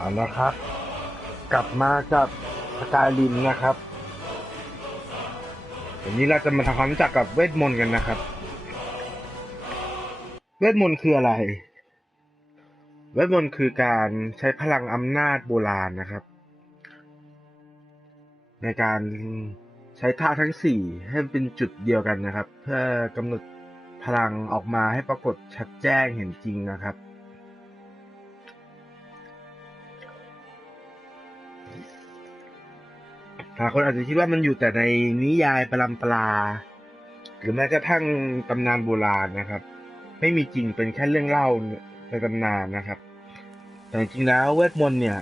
เอาละครับกลับมากับสกายริมนะครับวันนี้เราจะมาทำความรู้จักกับเวทมนต์กันนะครับเวทมนต์คืออะไรเวทมนต์คือการใช้พลังอำนาจโบราณนะครับในการใช้ธาตุทั้งสี่ให้เป็นจุดเดียวกันนะครับเพื่อกำหนดพลังออกมาให้ปรากฏชัดแจ้งเห็นจริงนะครับหลายคนอาจจะคิดว่ามันอยู่แต่ในนิยายปรัมปราหรือแม้กระทั่งตำนานโบราณนะครับไม่มีจริงเป็นแค่เรื่องเล่าในตำนานนะครับแต่จริงๆแล้วเวทมนต์เนี่ย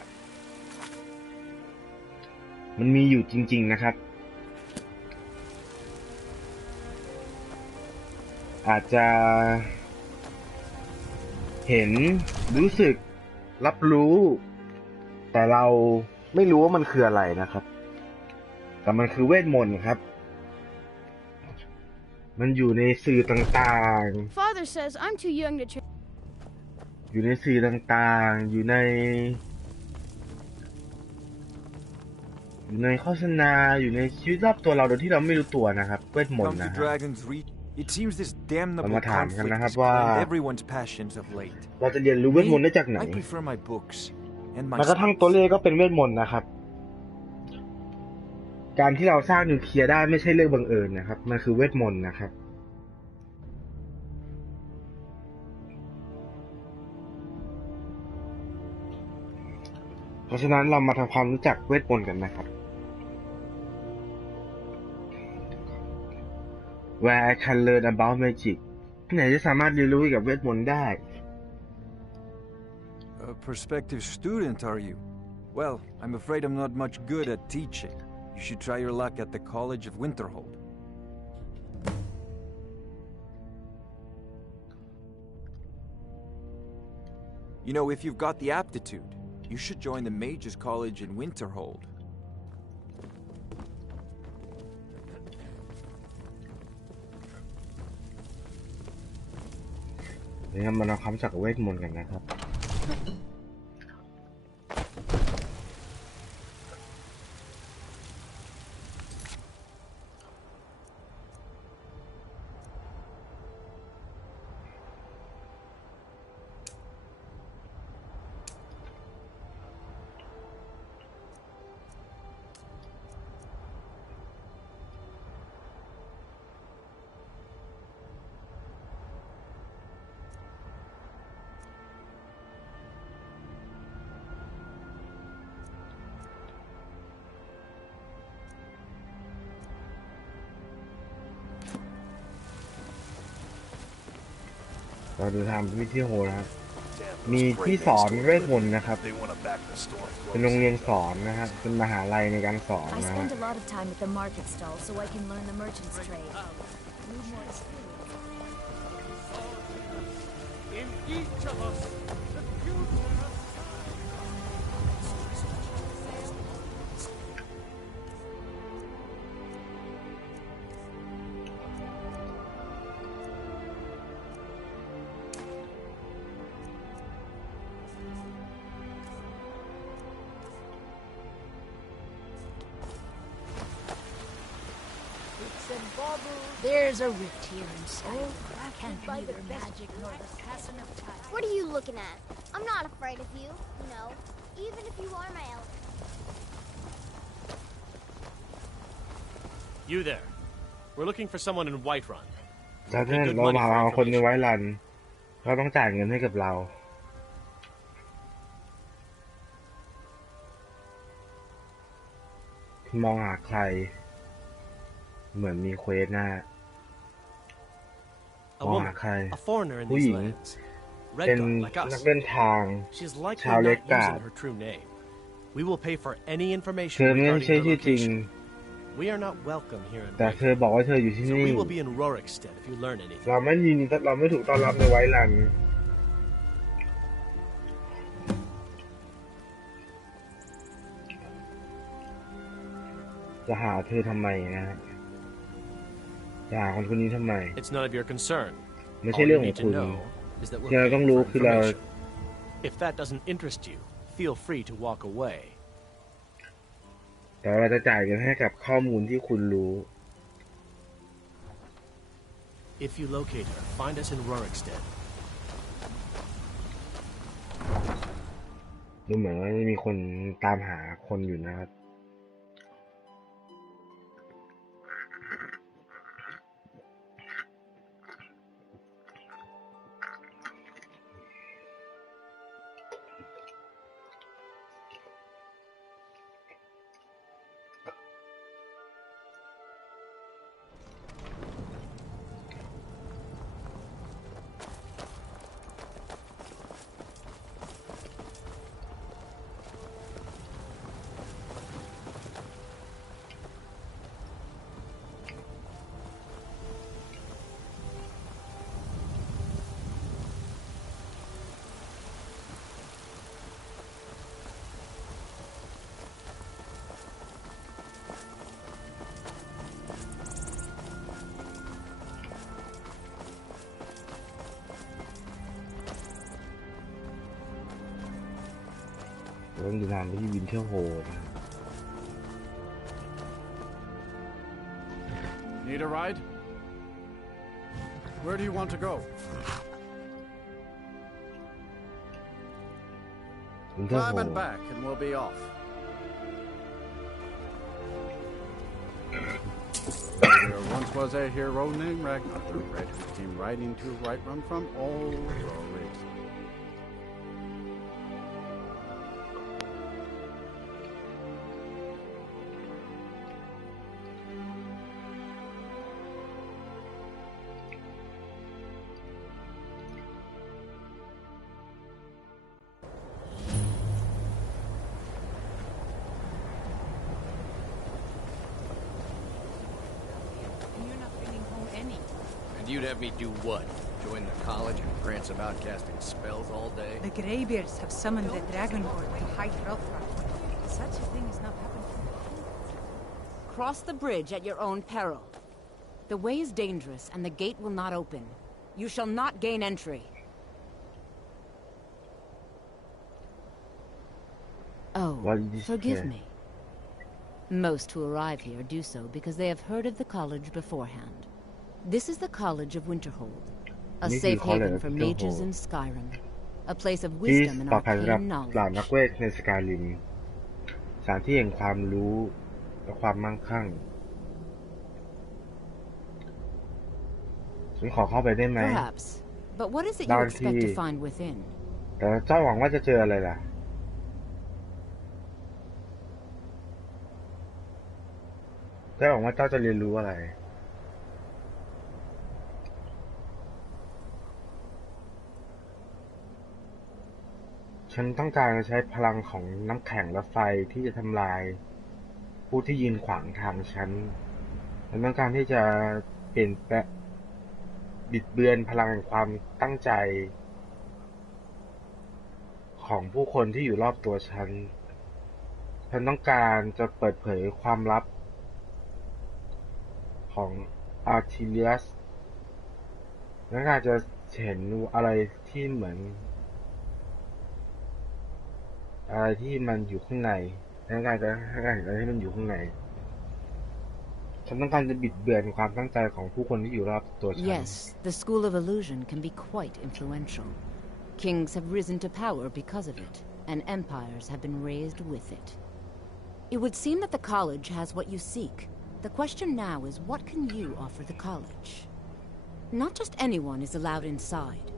มันมีอยู่จริงๆนะครับอาจจะเห็นรู้สึกรับรู้แต่เราไม่รู้ว่ามันคืออะไรนะครับแต่มันคือเวทมนต์ครับมันอยู่ในสื่อต่างๆ Father says I'm too young to train. อยู่ในสื่อต่างๆอยู่ในโฆษณาอยู่ในชีวิตรอบตัวเราโดยที่เราไม่รู้ตัวนะครับเวทมนต์นะครับเรามาถามกันนะครับว่าเราจะเรียนรู้เวทมนต์ได้จากไหนแม้กระทั่งตัวเลขก็เป็นเวทมนต์นะครับการที่เราสร้างนิวเคลียร์ได้ไม่ใช่เรื่องบังเอิญนะครับมันคือเวทมนต์นะครับเพราะฉะนั้นเรามาทำความรู้จักเวทมนต์กันนะครับ Where I can learn about magic ที่ไหนจะสามารถเรียนรู้เกี่ยวกับเวทมนต์ได้ A prospective student, are you? Well, I'm afraid I'm not much good at teaching. You should try your luck at the College of Winterhold. You know, if you've got the aptitude, you should join the Mages College in Winterhold. เดี๋ยวมาทำความรู้จักกับเวทมนต์กันนะครับเราดูทำวิธีโฮนะครับมีที่สอนเวทมนต์นะครับเป็นโรงเรียนสอนนะครับเป็นมหาลัยในการสอนนะฮะThere's a rift here in Skyrim. Can't be either magic nor the passing of time. What are you looking at? I'm not afraid of you, even if you are my element. You there. We're looking for someone in Whiterun. ถ้าเรามาเอาคนในไว้รันเราต้องจ่ายเงินให้กับเรามองหาใครเหมือนมีเควสหน้ามองหาใครผู้หญิงเป็นนักเดินทางชาวเลกกาดเธอไม่ใช่ชื่อจริงแต่เธอบอกว่าเธออยู่ที่นี่เราไม่ถูกต้อนรับในไวท์แลนด์จะหาเธอทำไมนะฮะจะหาคนนี้ทำไมไม่ใช่เรื่องของคุณที่เราต้องรู้คือเรา feel free to walk away. แต่เราจะจ่ายเงินให้กับข้อมูลที่คุณรู้ If you locate her, find us in Rorikstead. ดูเหมือนว่าจะมีคนตามหาคนอยู่นะครับ เราต้องเดินทางไปที่วินเทอร์โฮลนะครับ Need a ride? Where do you want to go? วินเทอร์โฮ Climb ล and back and we'll be off. There once was a hero named Ragnar the Red who came riding to Whiterun from all Rorikstead. 'You're not bringing home any. And you'd have me do what? Join the college and prance about casting spells all day? The Greybeards have summoned the Dragonborn to High Hrothgar. Such a thing has not happened. Cross the bridge at your own peril. The way is dangerous, and the gate will not open. You shall not gain entry. Oh, What did you forgive say? me. Most who arrive here do so because they have heard of the college beforehand. This is the College of Winterhold, a This is safe College haven of for mages Winterhold. in Skyrim, a place of ที่ wisdom and ปลอดภัยสำหรับ arcane เหล่านัก knowledge. เวทในสกายริมสถานที่แห่งความรู้และความมั่งคั่ง ฉันขอเข้าไปได้ไหม Perhaps. But what is it you Down expect to here. find within? แต่เจ้าหวังว่าจะเจออะไรล่ะ เจ้าหวังว่าเจ้าจะเรียนรู้อะไร ฉันต้องการจะใช้พลังของน้ำแข็งและไฟที่จะทำลายผู้ที่ยืนขวางทางฉัน ฉันต้องการที่จะเปลี่ยนแปลงบิดเบือนพลังแห่งความตั้งใจ ของผู้คนที่อยู่รอบตัวฉัน ฉันต้องการจะเปิดเผยความลับของอาร์ทิเลียสและการจะเห็นอะไรที่เหมือนอะไรที่มันอยู่ข้างในและการจะให้การเห็นอะไรที่มันอยู่ข้างใน ฉันต้องการจะบิดเบือนความตั้งใจของผู้คนที่อยู่รอบตัวฉัน Yes, the School of Illusion can be quite influential. Kings have risen to power because of it, and empires have been raised with it. It would seem that the college has what you seek. The question now is, what can you offer the college? Not just anyone is allowed inside.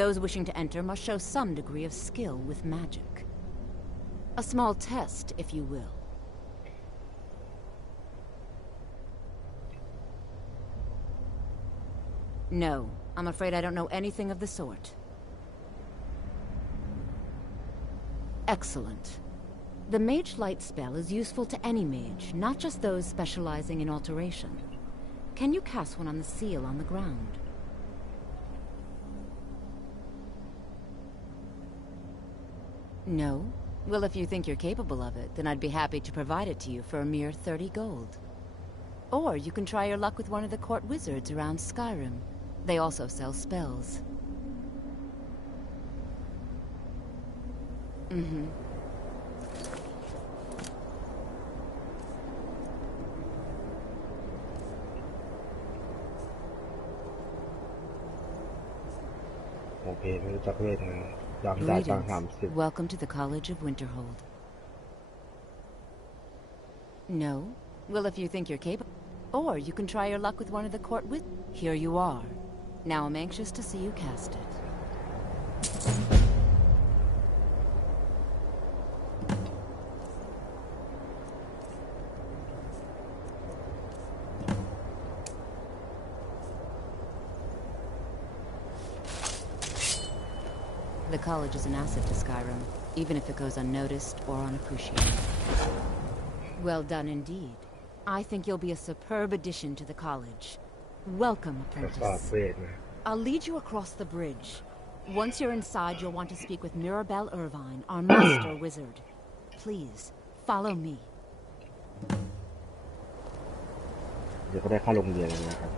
Those wishing to enter must show some degree of skill with magic. A small test, if you will. No, I'm afraid I don't know anything of the sort. Excellent. The Mage Light spell is useful to any mage, not just those specializing in alteration. Can you cast one on the seal on the ground? No? Well, if you think you're capable of it, then I'd be happy to provide it to you for a mere 30 gold. Or you can try your luck with one of the court wizards around Skyrim. They also sell spells. โอเคไม่รู้จักเวทนะยอมจ่ายตังค์ Greetings. Welcome to the College of Winterhold. No? Well, if you think you're capable. Or you can try your luck with one of the court with. Here you are. Now I'm anxious to see you cast it. The college is an asset to Skyrim, even if it goes unnoticed or unappreciated. Well done indeed. I think you'll be a superb addition to the college. Welcome, ทดสอบ apprentice. เวทนะ I'll lead you across the bridge. Once you're inside, you'll want to speak with Mirabelle Irvine, our master wizard. Please, follow me. เดี๋ยวก็ได้เข้าโรงเรียนแล้วนะครับ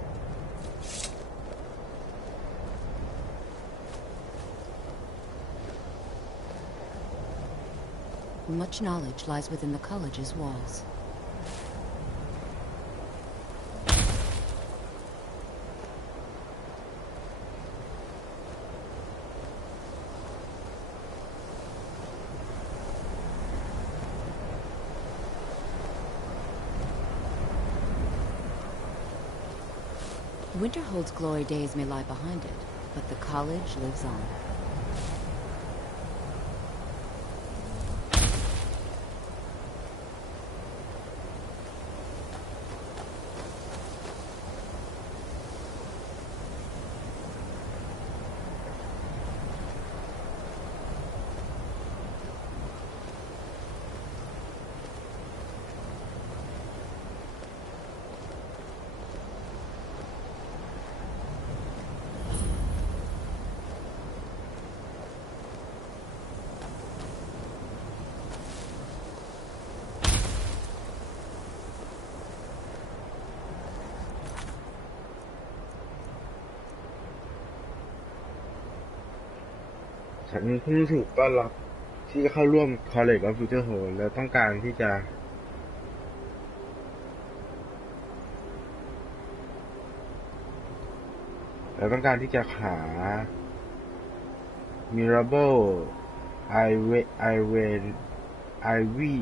Much knowledge lies within the college's walls. Winterhold's glory days may lie behind it, but the college lives on.ฉันเพิ่งถูกต้อนรับที่จะเข้าร่วม College of Winterhold และต้องการที่จะหา Mirabelle Ivy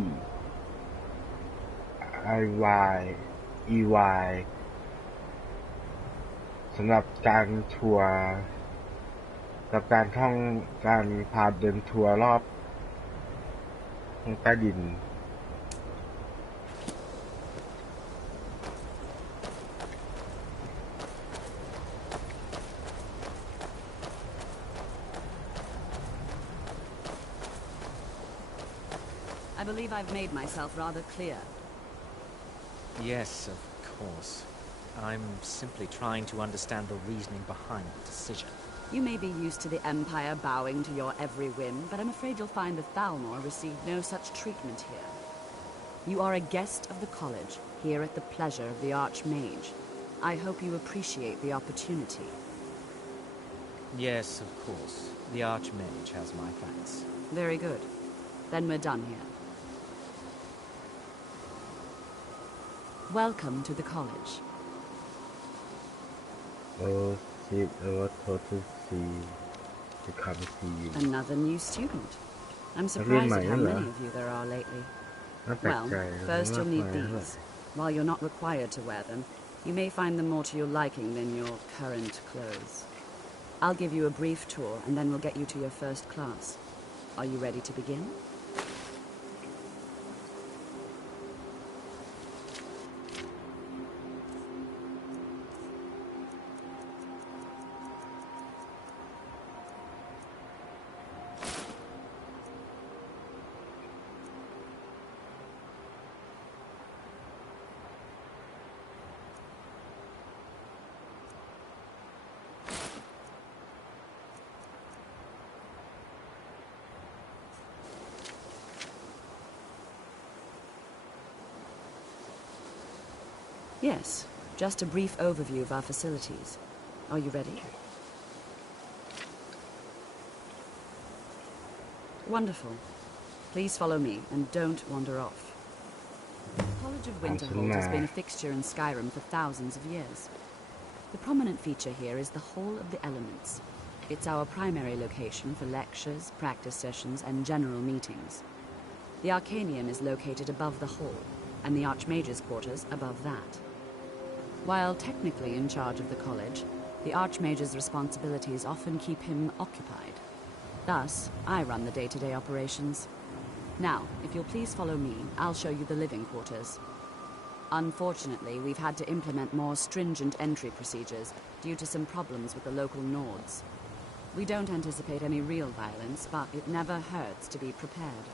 สำหรับการทัวร์กับการพาเดินทัวร์รอบห้องใต้ดิน I believe I've made myself rather clear. Yes, of course. I'm simply trying to understand the reasoning behind the decision. You may be used to the Empire bowing to your every whim, but I'm afraid you'll find the Thalmor receive no such treatment here. You are a guest of the college, here at the pleasure of the Archmage. I hope you appreciate the opportunity. Yes, of course. The Archmage has my thanks. Very good. Then we're done here. Welcome to the college. Oh, to come see you. Another new student. I'm surprised at how many of you there are lately. Well, first you'll need these. While you're not required to wear them, you may find them more to your liking than your current clothes. I'll give you a brief tour, and then we'll get you to your first class. Are you ready to begin? Yes, just a brief overview of our facilities. Are you ready? Wonderful. Please follow me, and don't wander off. The College of Winterhold has been a fixture in Skyrim for thousands of years. The prominent feature here is the Hall of the Elements. It's our primary location for lectures, practice sessions, and general meetings. The Arcanium is located above the hall, and the Archmage's quarters above that. While technically in charge of the college, the Archmage's responsibilities often keep him occupied. Thus, I run the day-to-day operations. Now, if you'll please follow me, I'll show you the living quarters. Unfortunately, we've had to implement more stringent entry procedures due to some problems with the local Nords. We don't anticipate any real violence, but it never hurts to be prepared.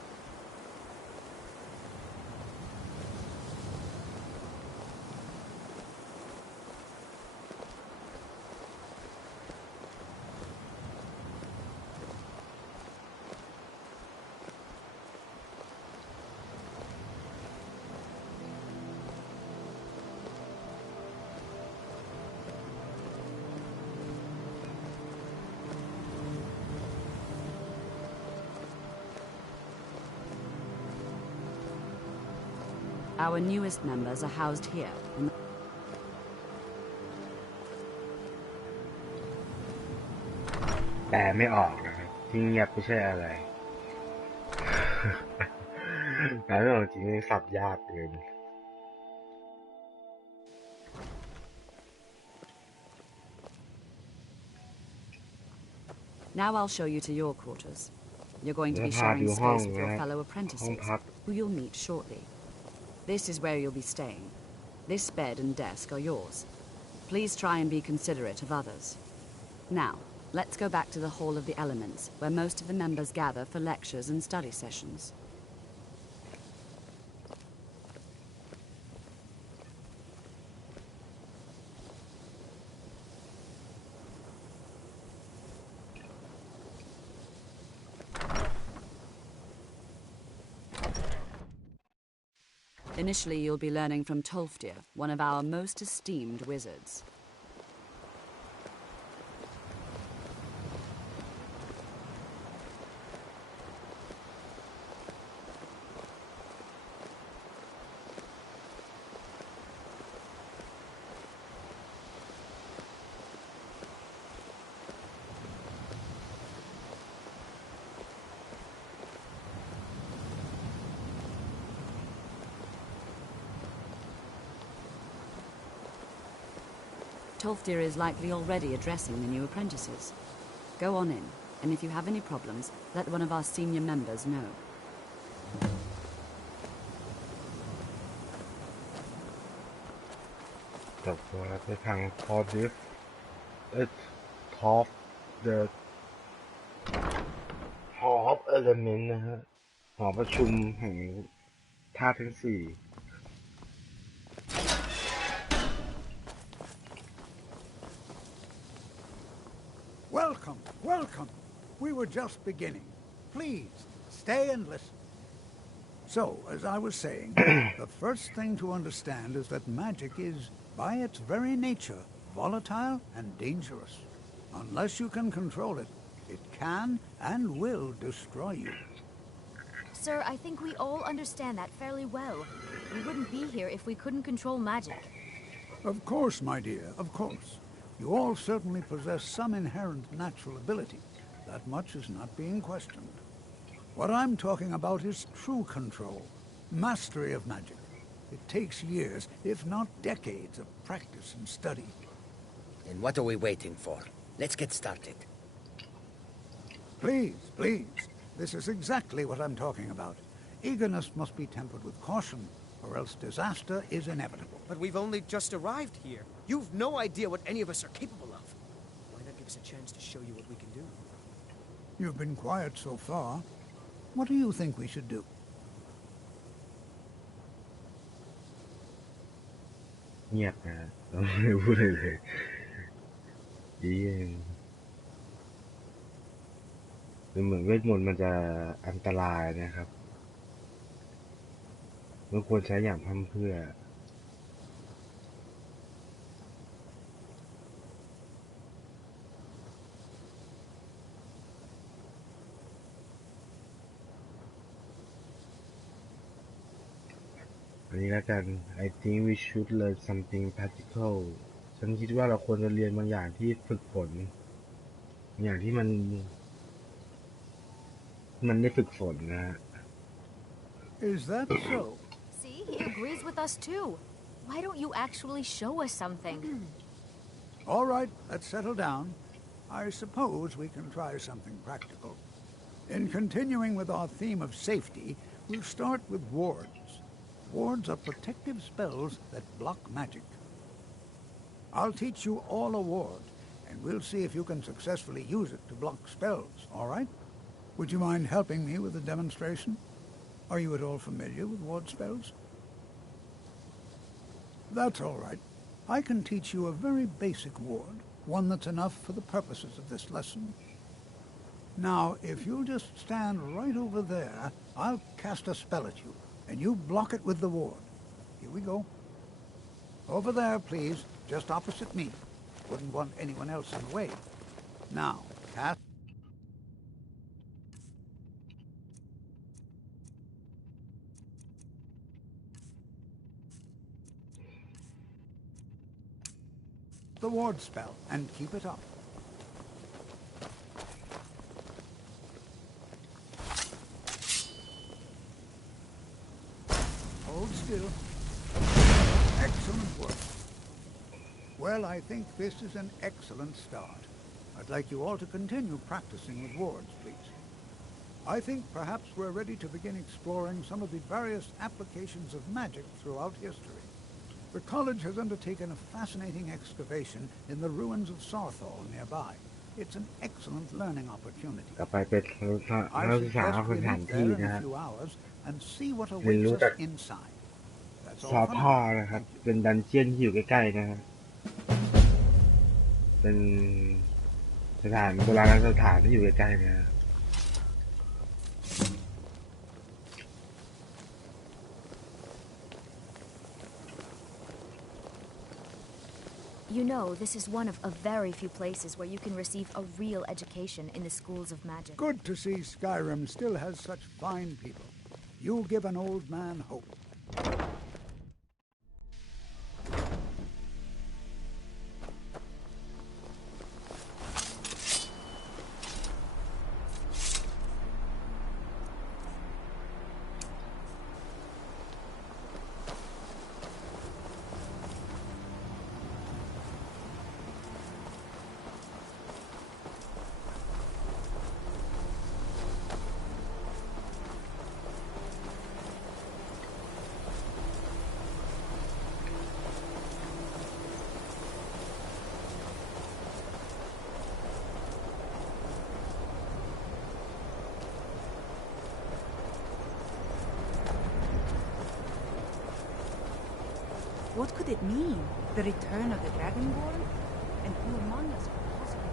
Our newest members are housed here. แปลไม่ออกนะครับที่เงียบไม่ใช่อะไร แปลไม่ออกจริงๆสับยากเกิน Now I'll show you to your quarters. You're going to be sharing space with your fellow apprentices, who you'll meet shortly. This is where you'll be staying. This bed and desk are yours. Please try and be considerate of others. Now, let's go back to the Hall of the Elements, where most of the members gather for lectures and study sessions. Initially, you'll be learning from Tolfdir, one of our most esteemed wizards. Tolfdir is likely already addressing the new apprentices. Go on in, and if you have any problems, let one of our senior members know. จบแล้วไปทาง Part3 Top the Hall of Element นะฮะหอประชุมแห่งธาตุทั้ง4 Welcome, welcome. We were just beginning. Please, stay and listen. So, as I was saying, the first thing to understand is that magic is, by its very nature, volatile and dangerous. Unless you can control it, it can and will destroy you. Sir, I think we all understand that fairly well. We wouldn't be here if we couldn't control magic. Of course, my dear, of course. You all certainly possess some inherent natural ability. That much is not being questioned. What I'm talking about is true control, mastery of magic. It takes years, if not decades, of practice and study. And what are we waiting for? Let's get started. Please, please. This is exactly what I'm talking about. Eagerness must be tempered with caution, or else disaster is inevitable. But we've only just arrived here. You've no idea what any of us are capable of. Why not give us a chance to show you what we can do? You've been quiet so far. What do you think we should do? เงียบนะเราไม่พูดเลยดีเองคือเหมือนเวทมนต์มันจะอันตรายนะครับไม่ควรใช้อย่างพร่ำเพรื่ออันนี้แล้วกัน I think we should learn something practical ฉันคิดว่าเราควรจะเรียนบางอย่างที่ฝึกฝน อย่างที่มันได้ฝึกฝนนะฮะ Is that so? See, he agrees with us too. Why don't you actually show us something? All right, let's settle down. I suppose we can try something practical. In continuing with our theme of safety, we'll start with wards. Wards are protective spells that block magic. I'll teach you all a ward, and we'll see if you can successfully use it to block spells, all right? Would you mind helping me with the demonstration? Are you at all familiar with ward spells? That's all right. I can teach you a very basic ward, one that's enough for the purposes of this lesson. Now, if you'll just stand right over there, I'll cast a spell at you, and you block it with the ward. Here we go. Over there, please, just opposite me. Wouldn't want anyone else in the way. Now, cast... the ward spell, and keep it up. Hold still. Excellent work. Well, I think this is an excellent start. I'd like you all to continue practicing with wards, please. I think perhaps we're ready to begin exploring some of the various applications of magic throughout history. The college has undertaken a fascinating excavation in the ruins of Sarthal nearby. It's an excellent learning opportunity. ต่อไปเป็นนักศึกษาสถานที่นะฮะ and see what เรียน awaits รู้ us จาก inside. That's ซอ all for ท่อ now. นะครับ เป็นดันเจียนที่อยู่ใกล้ๆนะครับเป็นสถานโบราณสถานที่อยู่ใกล้ๆนะฮะ You know, this is one of a very few places where you can receive a real education in the schools of magic. Good to see Skyrim still has such fine people. You'll give an old man hope. What could it mean? The return of the Dragonborn? And who among us could possibly...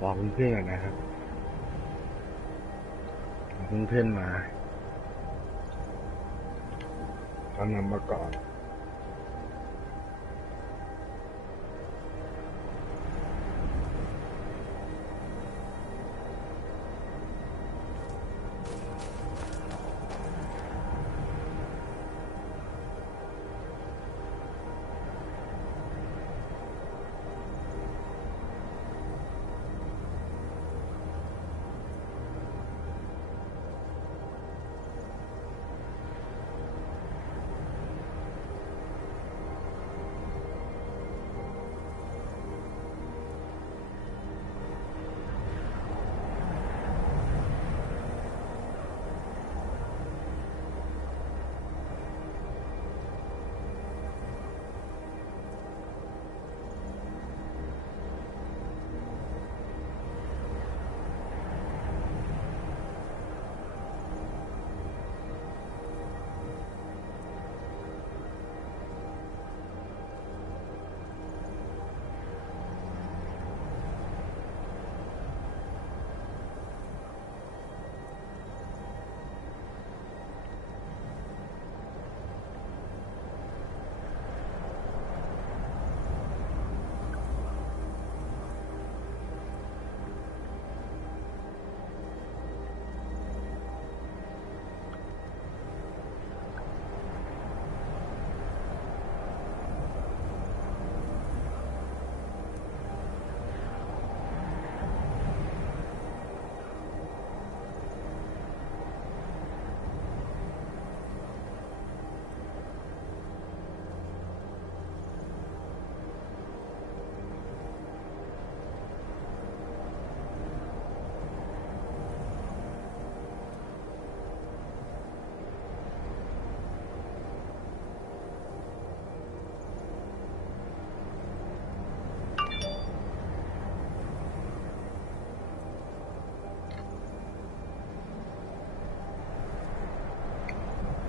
บอกเพื่อนๆนะครับเพื่อนๆมาเขานำมาก่อน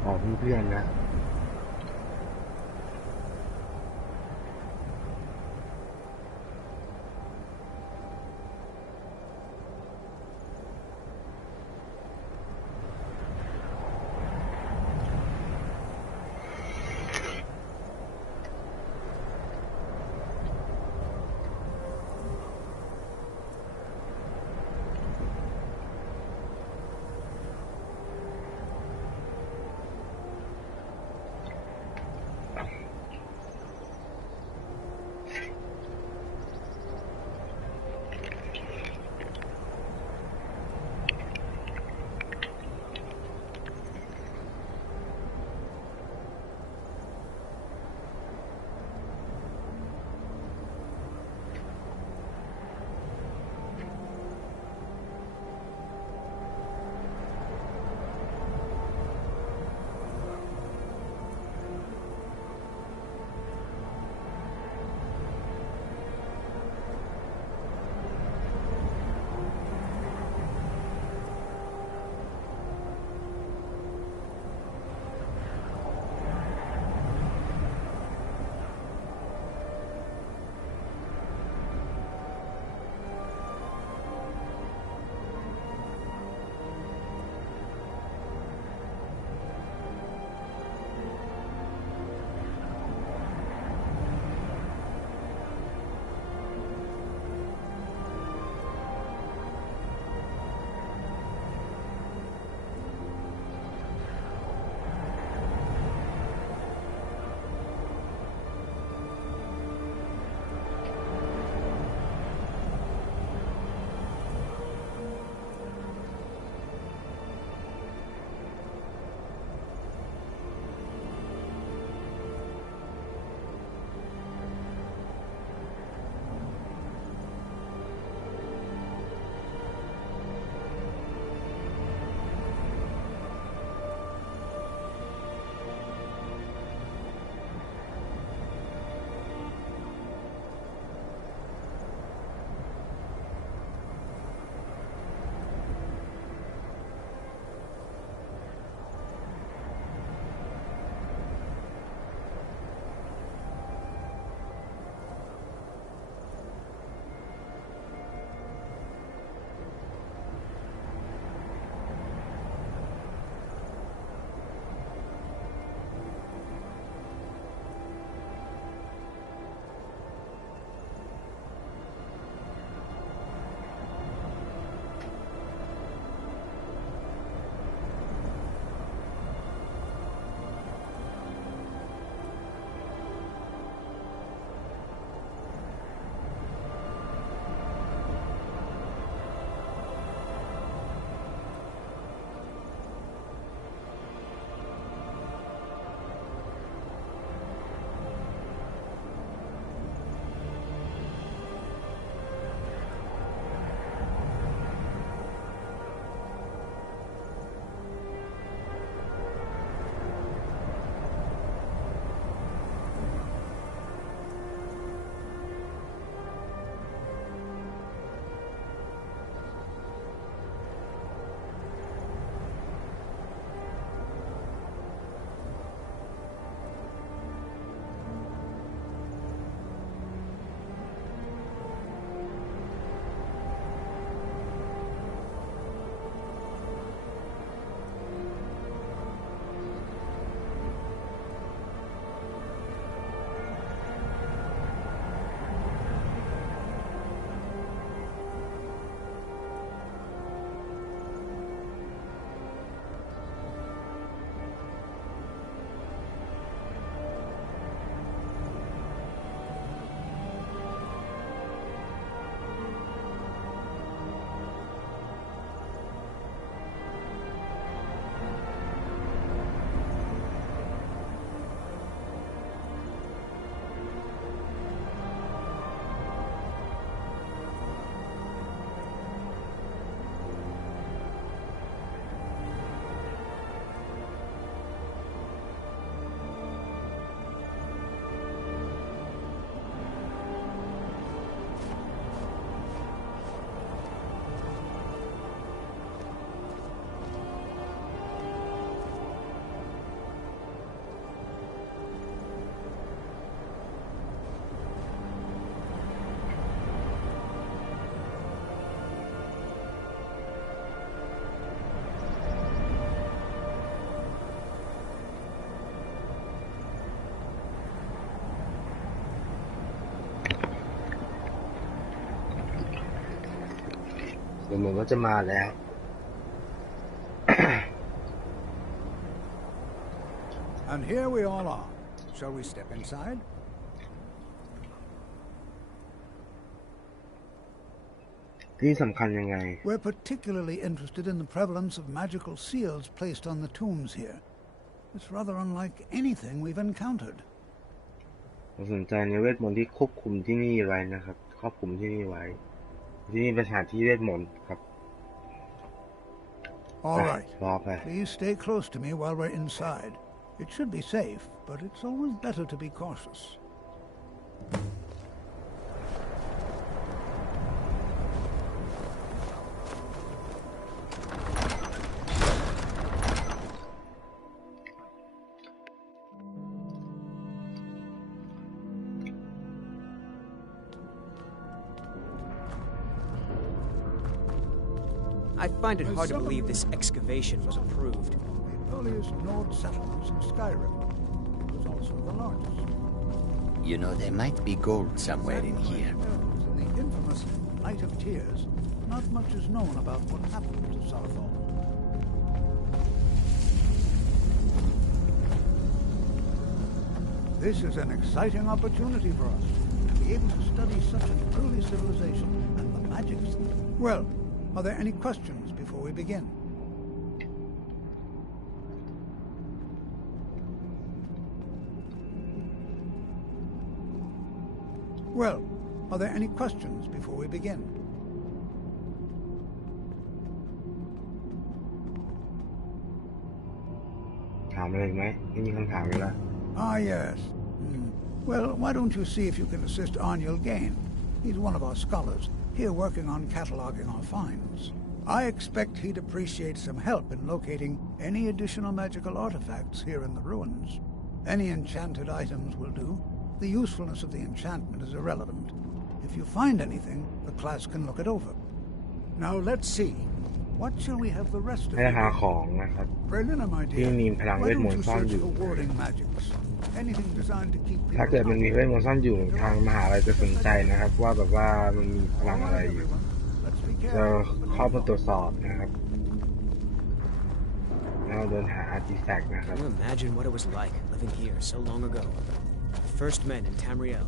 บอกเพื่อนๆนะ เดี๋ยวเหมือนว่าจะมาแล้ว And here we all are. Shall we step inside? We're particularly interested in the prevalence of magical seals placed on the tombs here. It's rather unlike anything we've encountered. สนใจในเวทมนต์ที่ควบคุมที่นี่ไว้นะครับครอบคุมที่นี่ไว้ที่นี่เป็นสถานที่เวทมนต์ครับ All right. Please stay close to me while we're inside. It should be safe, but it's always better to be cautious. I find it hard to believe this excavation was approved. The earliest Nord settlements in Skyrim. It was also the largest. You know, there might be gold somewhere in here. In the infamous Night of Tears, not much is known about what happened to Southall. This is an exciting opportunity for us to be able to study such an early civilization and the magics. Well, are there any questions before we begin? Well, are there any questions before we begin? Ah, yes. Well, why don't you see if you can assist Arniel Gain? He's one of our scholars, here working on cataloging our finds. I expect he'd appreciate some help in locating any additional magical artifacts here in the ruins. Any enchanted items will do. The usefulness of the enchantment is irrelevant. If you find anything, the class can look it over. Now let's see. What shall we have the rest of you do? Berliner, my dear, why don't you search for warding magics? Anything designed to keep people ถ้าเกิดมันมีเวทมนต์ซ่อนอยู่ทางมหาลัยจะสนใจนะครับว่าแบบว่ามันมีพลังอะไรอยู่จะเข้ามาตรวจสอบนะครับแล้วเดินหาอาร์ติแฟกต์นะครับ Can you imagine what it was like living here so long ago? The first men in Tamriel.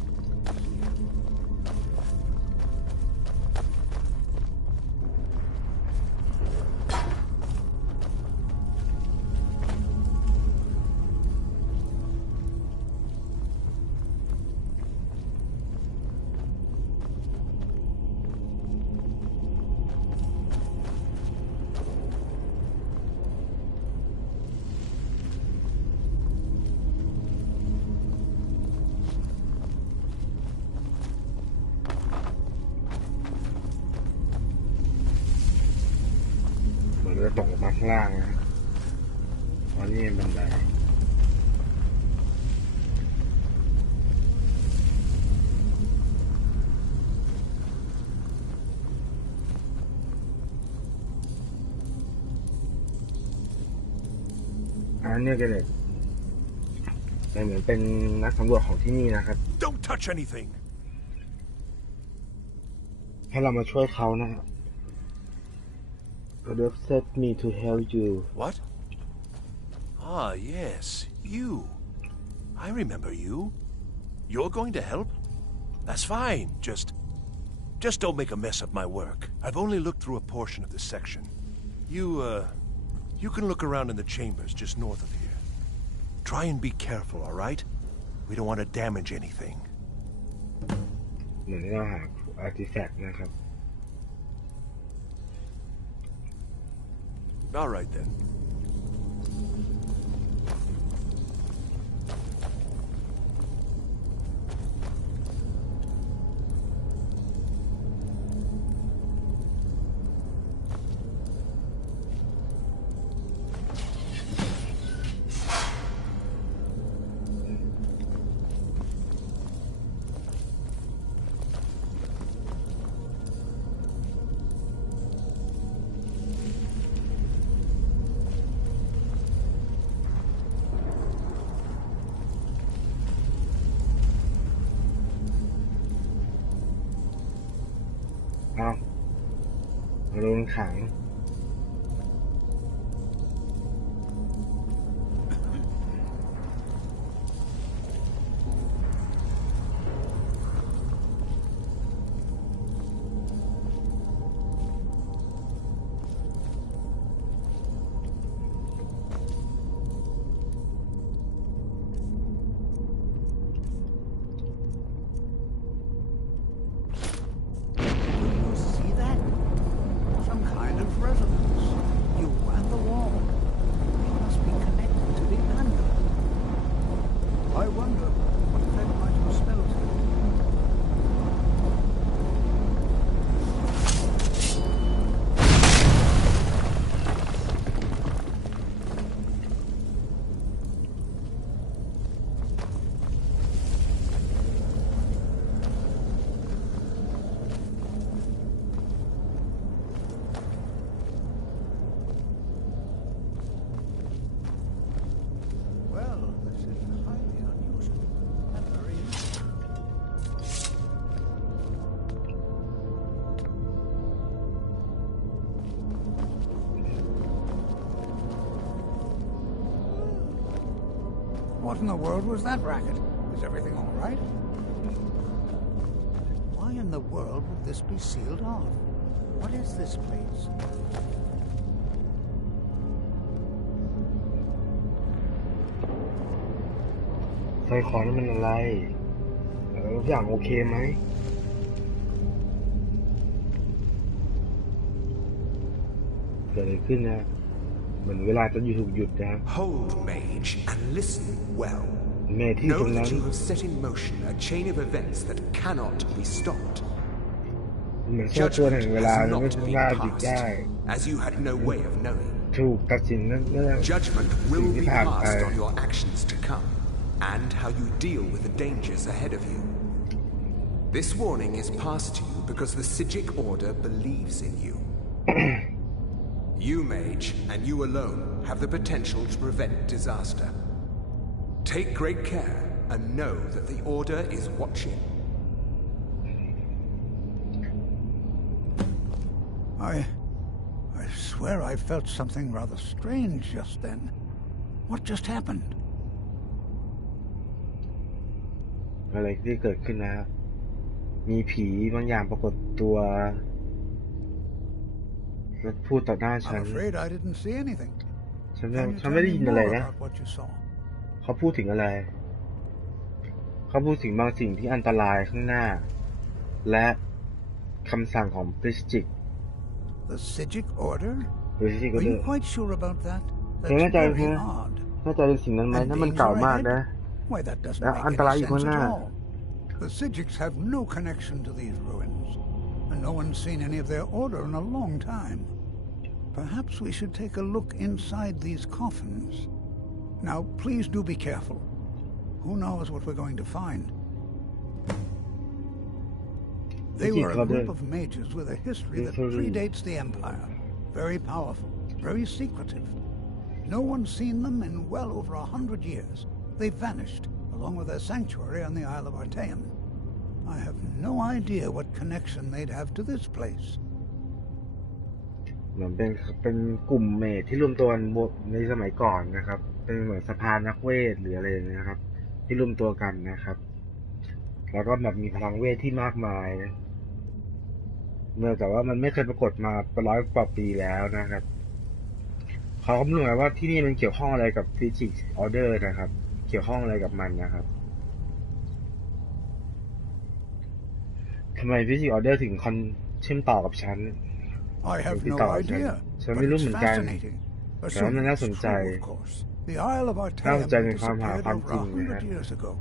จะตกมาข้างล่างนะตอนนี้บันไดอันนี้ก็เลยเหมือนเป็นนักสำรวจของที่นี่นะครับ Don't touch anything. ให้เรามาช่วยเขานะครับThey've set me to help you. What? Ah, yes, you. I remember you. You're going to help? That's fine. Just don't make a mess of my work. I've only looked through a portion of this section. You can look around in the chambers just north of here. Try and be careful, all right? We don't want to damage anything. เหมือนเราหาอาร์ติแฟกต์นะครับ All right, then. โดนขังWhat in the world was that racket? Is everything all right? Why in the world would this be sealed off? What is this place? สร้อยคอนั่นมันอะไรทุกอย่างโอเคไหมเกิดอะไรขึ้นนะเหมือนเวลาจะถูกหยุดนะครับ Hold, mage, and listen well. แม่ที่ต Know รงนั้ that น you have set in motion a chain of events that cannot be stopped. เหมือนโซ่ตรวนแห่งเวลา Judgment ไม่ has สา not มารถ been หยุดได้ passed, as you had no way of knowing. ถูกตัดสินเรื่อง Judgment สิ่ง will ที่ be ผ่านไป passed on your actions to come, and how you deal with the dangers ahead of you. This warning is passed to you because the Psijic Order believes in you. You, mage, and you alone, have the potential to prevent disaster. Take great care and know that the Order is watching. I swear I felt something rather strange just then. What just happened? อะไรที่เกิดขึ้นนะครับมีผีบางอย่างปรากฏตัวแล้วพูดต่อหน้าฉัน I'm afraid I didn't see anything. ฉัน Can you ไม่ tell ได้ me ยินอะไร more นะ about what you saw? เขาพูดถึงอะไรเขาพูดถึงบางสิ่งที่อันตรายข้างหน้าและคำสั่งของพริสจิก The Psijic Order? Psijic Are Order you quite sure about that? เธอแน่ใจ That's ไหม very odd. แน่ใจในสิ่งนั้นไหมนั่นมันเก่ามากนะ Why, that doesn't และ make อันตราย any อยู่ข้าง sense หน้า at all. The Psijics have no connection to these ruins, and no one's seen any of their order in a long time. Perhaps we should take a look inside these coffins. Now, please do be careful. Who knows what we're going to find? They were a group of mages with a history that predates the Empire. Very powerful, very secretive. No one's seen them in well over 100 years. They vanished, along with their sanctuary on the Isle of Artaeum. I have no idea what connection they'd have to this place. เหมือนเป็นกลุ่มเมจที่รวมตัวกันในสมัยก่อนนะครับ เป็นเหมือนสภานักเวทหรืออะไรนะครับ ที่รวมตัวกันนะครับ แล้วก็แบบมีพลังเวทที่มากมายเมื่อแต่ว่ามันไม่เคยปรากฏมาเป็นร้อยกว่าปีแล้วนะครับเขาก็ไม่รู้ว่าที่นี่มันเกี่ยวข้องอะไรกับ Psijic Order นะครับ เกี่ยวข้องอะไรกับมันนะครับทำไม Psijic Order ถึงเชื่อมต่อกับฉัน I have no idea, ฉัน but ไม่รู้ it's เหมือนกัน fascinating. แต่ว่ามันน่าสนใจ True, of course. The Isle of น่า Artaeum สนใจในความหา disappeared ความจริง over นะ 100 years ago,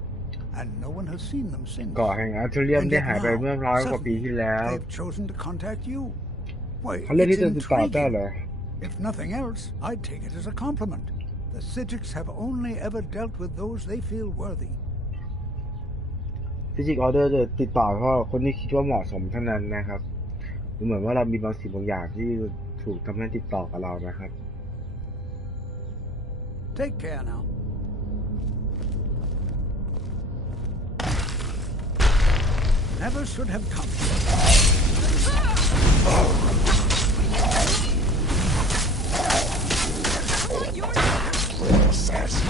and no one has seen them since. เกาะแห่งอาร์เทเรียม And ได้ yet หายไป now, เมื่อร้อยกว่าปีที่แล้ว they've chosen to contact you. Why, เขาเลือก it's ที่จะติดต่อได้ intriguing. เหรอ If nothing else, I'd take it as a compliment. The Psijics have only ever dealt with those they feel worthy. Psijic Order จะติดต่อเพราะคนที่คิดว่าเหมาะสมเท่านั้นนะครับเหมือนว่าเรามีบางสิ่งบางอย่างที่ถูกทำให้ติดต่อกับเรานะครับ Take care now. Never should have come. process.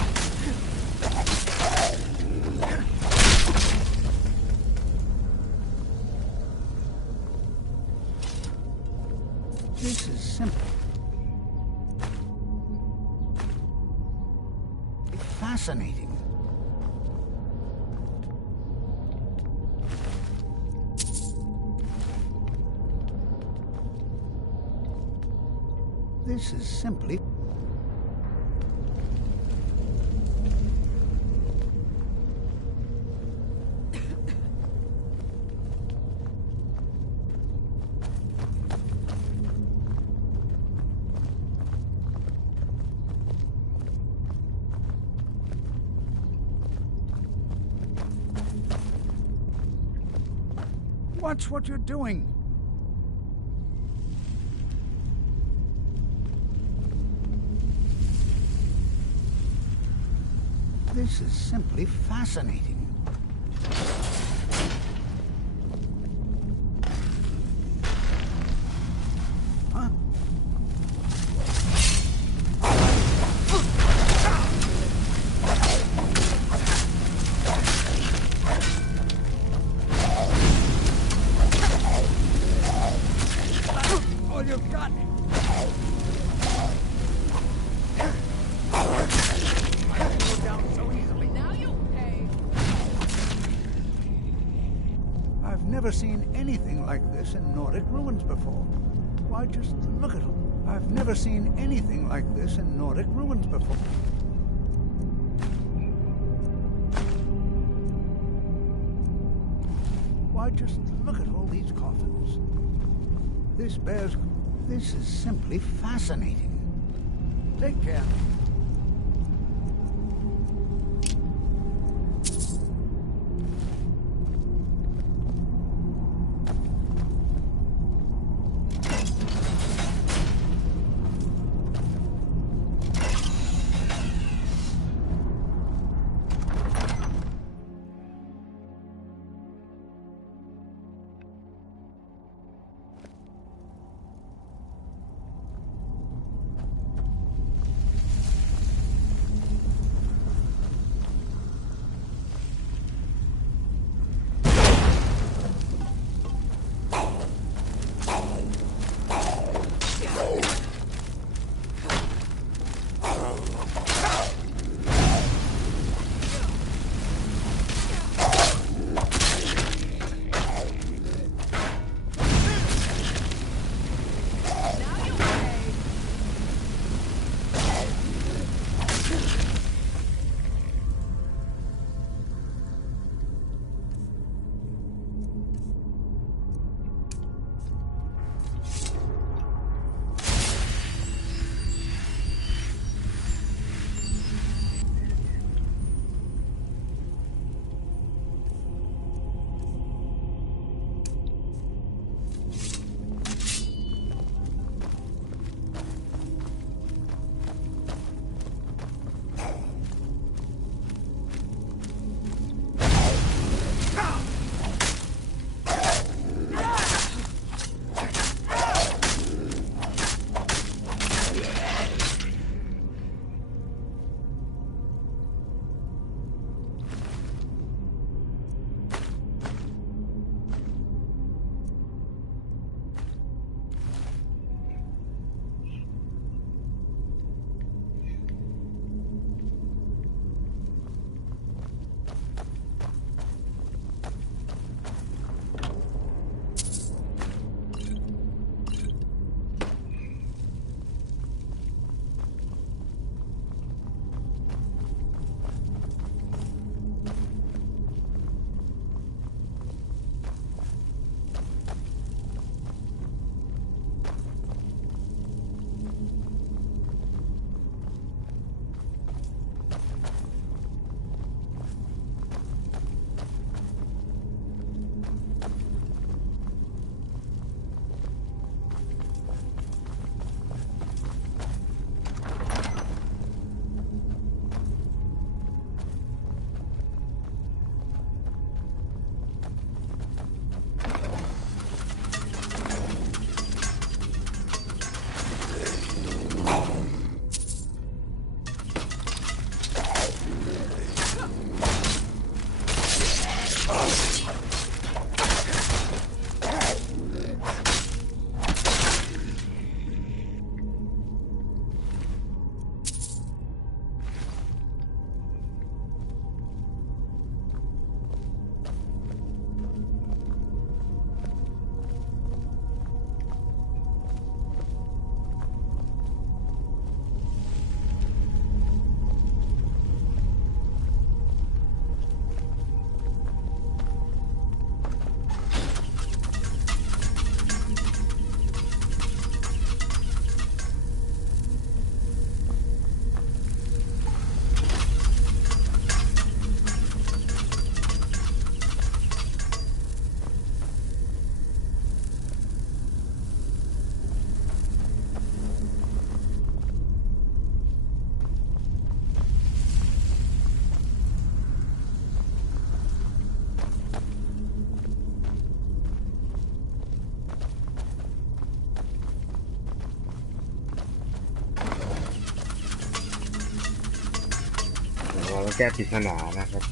This is simple. Fascinating. This is simply... Watch what you're doing. This is simply fascinating. Huh? Oh, you've got me. I've never seen anything like this in Nordic ruins before. Why, just look at them. I've never seen anything like this in Nordic ruins before. Why, just look at all these coffins. This is simply fascinating. Take care. แก้ปริศนานะครับ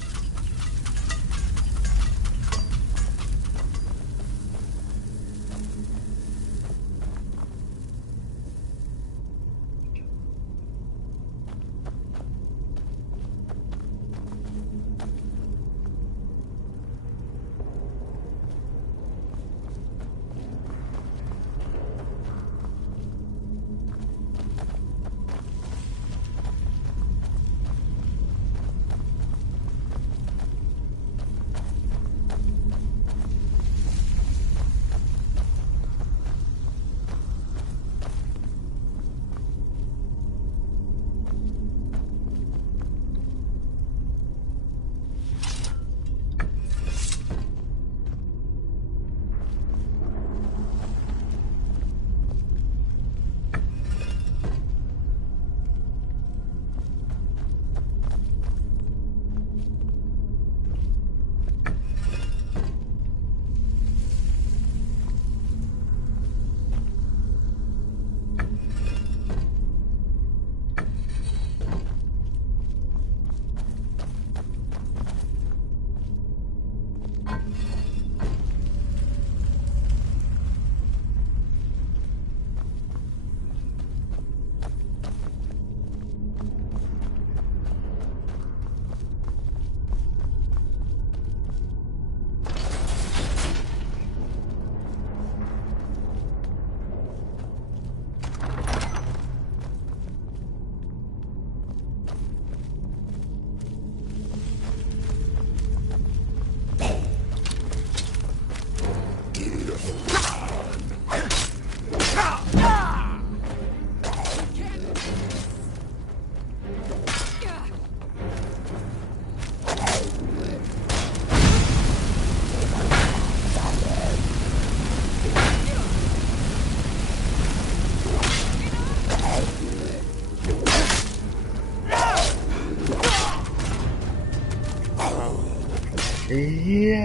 เหี้ย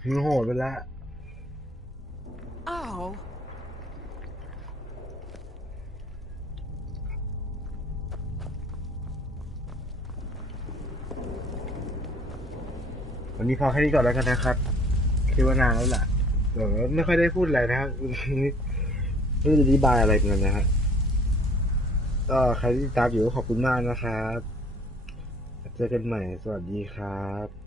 คือโหดไปละ Oh. วันนี้พอแค่นี้ก่อนแล้วกันนะครับคิดว่านานแล้วล่ะแต่ว่าไม่ค่อยได้พูดอะไรนะครับไม่รู้จะอธิบายอะไรกันนะฮะก็ใครที่ตามอยู่ขอบคุณมากนะครับเจอกันใหม่สวัสดีครับ